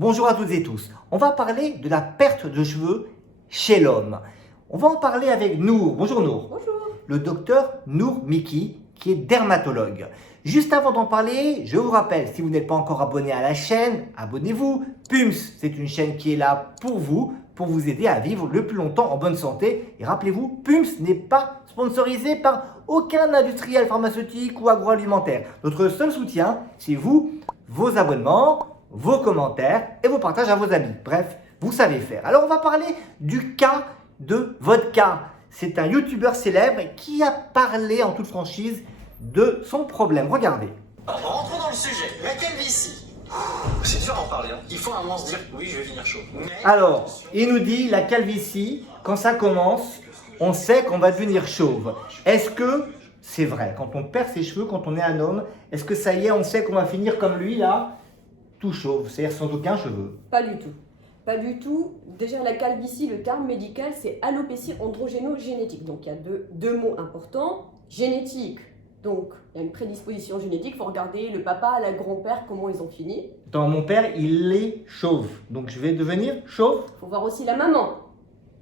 Bonjour à toutes et tous. On va parler de la perte de cheveux chez l'homme. On va en parler avec Nour. Bonjour Nour. Bonjour. Le docteur Nour Miki, qui est dermatologue. Juste avant d'en parler, je vous rappelle, si vous n'êtes pas encore abonné à la chaîne, abonnez-vous. PUMS, c'est une chaîne qui est là pour vous aider à vivre le plus longtemps en bonne santé. Et rappelez-vous, PUMS n'est pas sponsorisé par aucun industriel pharmaceutique ou agroalimentaire. Notre seul soutien, c'est vous, vos abonnements, vos commentaires et vos partages à vos amis. Bref, vous savez faire. Alors on va parler du cas de Vodka. C'est un youtubeur célèbre qui a parlé en toute franchise de son problème. Regardez. Alors, rentrons dans le sujet. La calvitie. C'est dur à en parler. Hein. Il faut à un moment se dire oui, je vais finir chaud. Mais... Alors, il nous dit la calvitie, quand ça commence, on sait qu'on va devenir chauve. Est-ce que c'est vrai? Quand on perd ses cheveux, quand on est un homme, est-ce que ça y est, on sait qu'on va finir comme lui là, tout chauve, c'est-à-dire sans aucun cheveu? Pas du tout. Pas du tout. Déjà, la calvitie, le terme médical, c'est alopécie androgéno-génétique. Donc, il y a deux mots importants. Génétique. Donc, il y a une prédisposition génétique. Il faut regarder le papa, la grand-père, comment ils ont fini. Dans mon père, il est chauve. Donc, je vais devenir chauve? Il faut voir aussi la maman.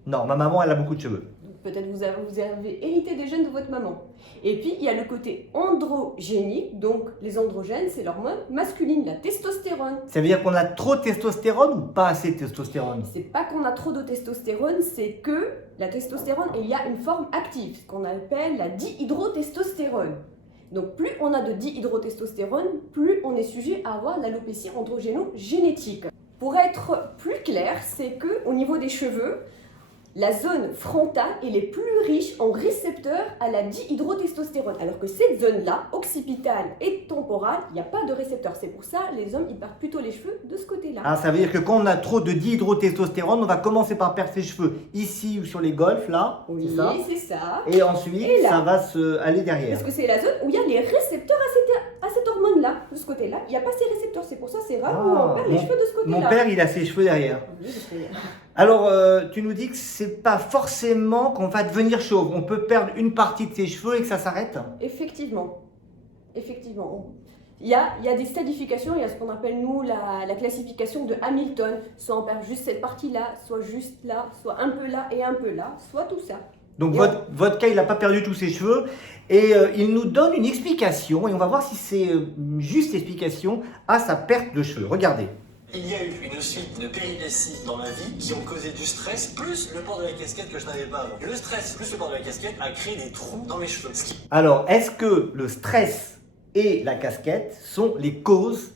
Non, ma maman, elle a beaucoup de cheveux. Peut-être vous avez hérité des gènes de votre maman. Et puis, il y a le côté androgénique. Donc, les androgènes, c'est l'hormone masculine, la testostérone. Ça veut dire qu'on a trop de testostérone ou pas assez de testostérone? C'est pas qu'on a trop de testostérone, c'est que la testostérone, il y a une forme active, ce qu'on appelle la dihydrotestostérone. Donc plus on a de dihydrotestostérone, plus on est sujet à avoir l'alopécie androgéno-génétique. Pour être plus clair, c'est que au niveau des cheveux, la zone frontale elle est plus riche en récepteurs à la dihydrotestostérone, alors que cette zone-là, occipitale et temporale, il n'y a pas de récepteurs. C'est pour ça les hommes ils perdent plutôt les cheveux de ce côté-là. Ah, ça veut dire que quand on a trop de dihydrotestostérone, on va commencer par perdre ses cheveux ici ou sur les golfs, là. Oui, c'est ça. c'est ça. Et ensuite, Et là. ça va se aller derrière. Parce que c'est la zone où il y a les récepteurs à cette hormone-là, de ce côté-là. Il n'y a pas ces récepteurs, c'est pour ça c'est rare où on perd les cheveux de ce côté-là. Mon père, il a ses cheveux derrière. Oui, je sais. Alors, tu nous dis que c'est pas forcément qu'on va devenir chauve. On peut perdre une partie de ses cheveux et que ça s'arrête? Effectivement. Effectivement. Il y a des stadifications, il y a ce qu'on appelle nous la classification de Hamilton. Soit on perd juste cette partie-là, soit juste là, soit un peu là et un peu là, soit tout ça. Donc votre cas, il n'a pas perdu tous ses cheveux et il nous donne une explication et on va voir si c'est une juste explication à sa perte de cheveux. Regardez. Il y a eu une suite de péripéties dans ma vie qui ont causé du stress plus le port de la casquette que je n'avais pas avant. Le stress plus le port de la casquette a créé des trous dans mes cheveux. Alors, est-ce que le stress et la casquette sont les causes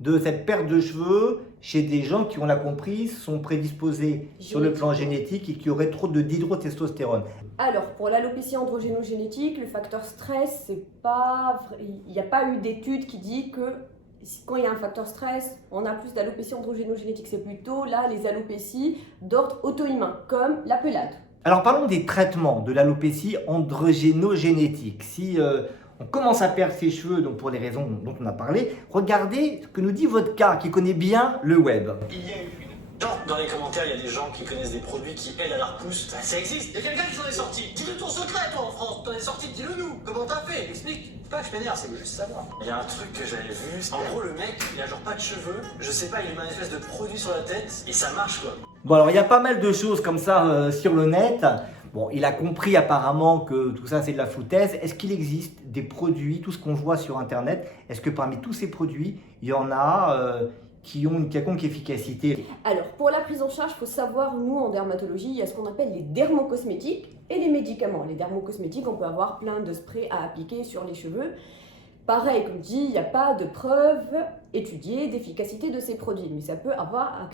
de cette perte de cheveux chez des gens qui, on l'a compris, sont prédisposés sur le plan génétique et qui auraient trop de dihydrotestostérone? Alors, pour l'alopécie androgéno-génétique, le facteur stress, c'est pas vrai. Il n'y a pas eu d'étude qui dit que quand il y a un facteur stress, on a plus d'alopécie androgéno-génétique. C'est plutôt là les alopécies d'ordre auto-immun, comme la pelade. Alors, parlons des traitements de l'alopécie androgéno-génétique. Si on commence à perdre ses cheveux, donc pour les raisons dont on a parlé, regardez ce que nous dit Vodka, qui connaît bien le web. Il y a eu genre, dans les commentaires, il y a des gens qui connaissent des produits qui aident à la repousse. Ça existe. Il y a quelqu'un qui s'en est sorti. Dis-le ton secret, toi, en France. T'en es sorti, dis-le nous. Comment t'as fait? Explique. C'est pas que je m'énerve, c'est juste savoir. Il y a un truc que j'avais vu. En gros, le mec, il a genre pas de cheveux. Je sais pas, il met une espèce de produit sur la tête et ça marche, quoi. Bon, alors il y a pas mal de choses comme ça sur le net. Bon, il a compris apparemment que tout ça c'est de la foutaise. Est-ce qu'il existe des produits, tout ce qu'on voit sur Internet, est-ce que parmi tous ces produits, il y en a qui ont une quelconque efficacité? Alors, pour la prise en charge, il faut savoir, nous, en dermatologie, il y a ce qu'on appelle les dermocosmétiques et les médicaments. Les dermocosmétiques, on peut avoir plein de sprays à appliquer sur les cheveux. Pareil, comme dit, il n'y a pas de preuve étudiée d'efficacité de ces produits, mais ça peut avoir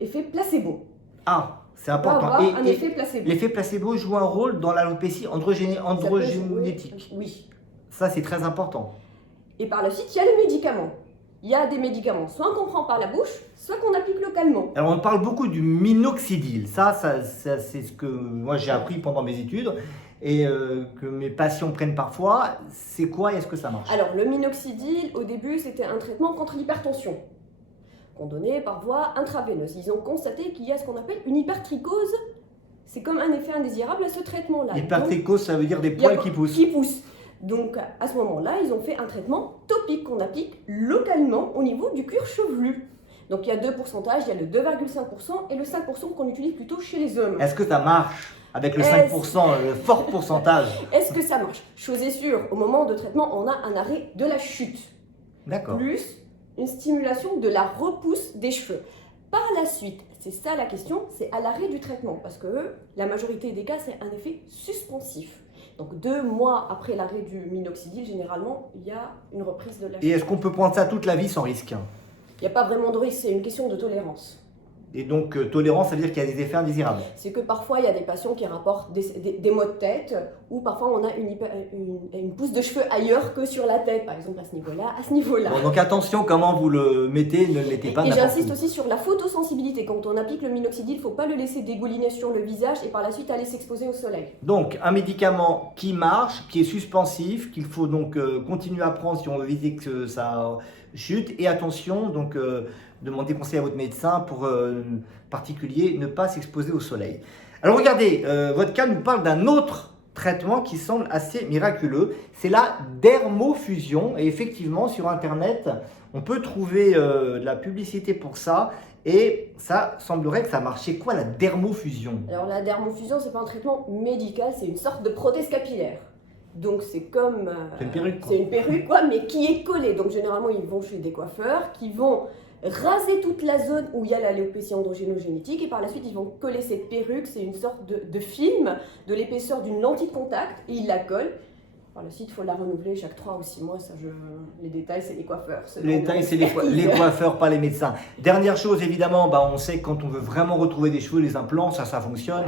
effet placebo. Ah, c'est Ça peut important. avoir un effet placebo. L'effet placebo joue un rôle dans l'alopécie androgénétique. Oui. Ça, c'est très important. Et par la suite, il y a les médicaments. Il y a des médicaments, soit qu'on prend par la bouche, soit qu'on applique localement. Alors, on parle beaucoup du minoxidil. Ça c'est ce que moi j'ai appris pendant mes études et que mes patients prennent parfois. C'est quoi et est-ce que ça marche? Alors, le minoxidil, au début, c'était un traitement contre l'hypertension qu'on donnait par voie intraveineuse. Ils ont constaté qu'il y a ce qu'on appelle une hypertrichose. C'est comme un effet indésirable à ce traitement-là. Hypertrichose, ça veut dire des poils qui poussent. Donc, à ce moment-là, ils ont fait un traitement topique qu'on applique localement au niveau du cuir chevelu. Donc il y a deux pourcentages, il y a le 2,5% et le 5% qu'on utilise plutôt chez les hommes. Est-ce que ça marche avec le 5%, le fort pourcentage? Est-ce que ça marche? Chose est sûre, au moment de traitement, on a un arrêt de la chute, D'accord. plus une stimulation de la repousse des cheveux. Par la suite, c'est ça la question, c'est à l'arrêt du traitement, parce que la majorité des cas, c'est un effet suspensif. Donc 2 mois après l'arrêt du minoxidil, généralement, il y a une reprise de la Et chute. est-ce qu'on peut prendre ça toute la vie sans risque? Il n'y a pas vraiment de risque, c'est une question de tolérance. Et donc, tolérance, ça veut dire qu'il y a des effets indésirables. C'est que parfois, il y a des patients qui rapportent des maux de tête, ou parfois on a une pousse de cheveux ailleurs que sur la tête, par exemple à ce niveau-là, à ce niveau-là. Bon, donc attention comment vous le mettez, ne le mettez pas Et n'importe j'insiste où. aussi sur la photosensibilité. Quand on applique le minoxidil, il ne faut pas le laisser dégouliner sur le visage et par la suite aller s'exposer au soleil. Donc, un médicament qui marche, qui est suspensif, qu'il faut donc continuer à prendre si on veut éviter que ça chute. Et attention, donc, demandez conseil à votre médecin pour particulier, ne pas s'exposer au soleil. Alors regardez, votre cas nous parle d'un autre traitement qui semble assez miraculeux, c'est la dermofusion. Et effectivement, sur Internet, on peut trouver de la publicité pour ça. Et ça semblerait que ça marchait. Quoi, la dermofusion? Alors la dermofusion, c'est pas un traitement médical, c'est une sorte de prothèse capillaire. Donc c'est comme... C'est une perruque, quoi. C'est une perruque, quoi, mais qui est collée. Donc généralement, ils vont chez des coiffeurs qui vont raser toute la zone où il y a l'alopécie androgénogénétique et par la suite, ils vont coller cette perruque. C'est une sorte de film de l'épaisseur d'une lentille de contact et ils la collent. Par la suite, il faut la renouveler chaque 3 ou 6 mois. Ça, les détails, c'est les coiffeurs. Les détails, c'est les coiffeurs, pas les médecins. Dernière chose, évidemment, on sait que quand on veut vraiment retrouver des cheveux, les implants, ça fonctionne.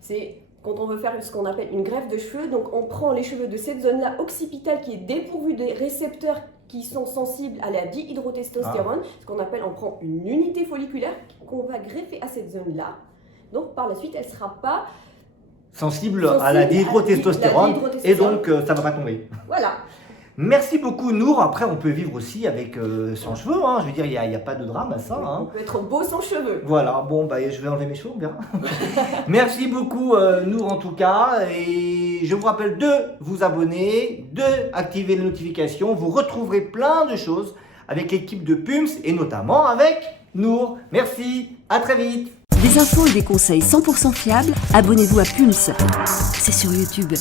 C'est quand on veut faire ce qu'on appelle une greffe de cheveux. Donc, on prend les cheveux de cette zone-là occipitale qui est dépourvue des récepteurs qui sont sensibles à la dihydrotestostérone. Ce qu'on appelle, on prend une unité folliculaire qu'on va greffer à cette zone-là. Donc, par la suite, elle ne sera pas sensible à la dihydrotestostérone. Et donc, ça ne va pas tomber. Voilà. Merci beaucoup, Nour. Après, on peut vivre aussi avec sans cheveux. Hein. Je veux dire, il n'y a pas de drame à ça. On Hein. peut être beau sans cheveux. Voilà, bon, je vais enlever mes cheveux, on verra. Merci beaucoup, Nour, en tout cas. Et je vous rappelle de vous abonner, de activer les notifications. Vous retrouverez plein de choses avec l'équipe de PUMS et notamment avec Nour. Merci, à très vite. Des infos et des conseils 100% fiables, abonnez-vous à PUMS. C'est sur YouTube.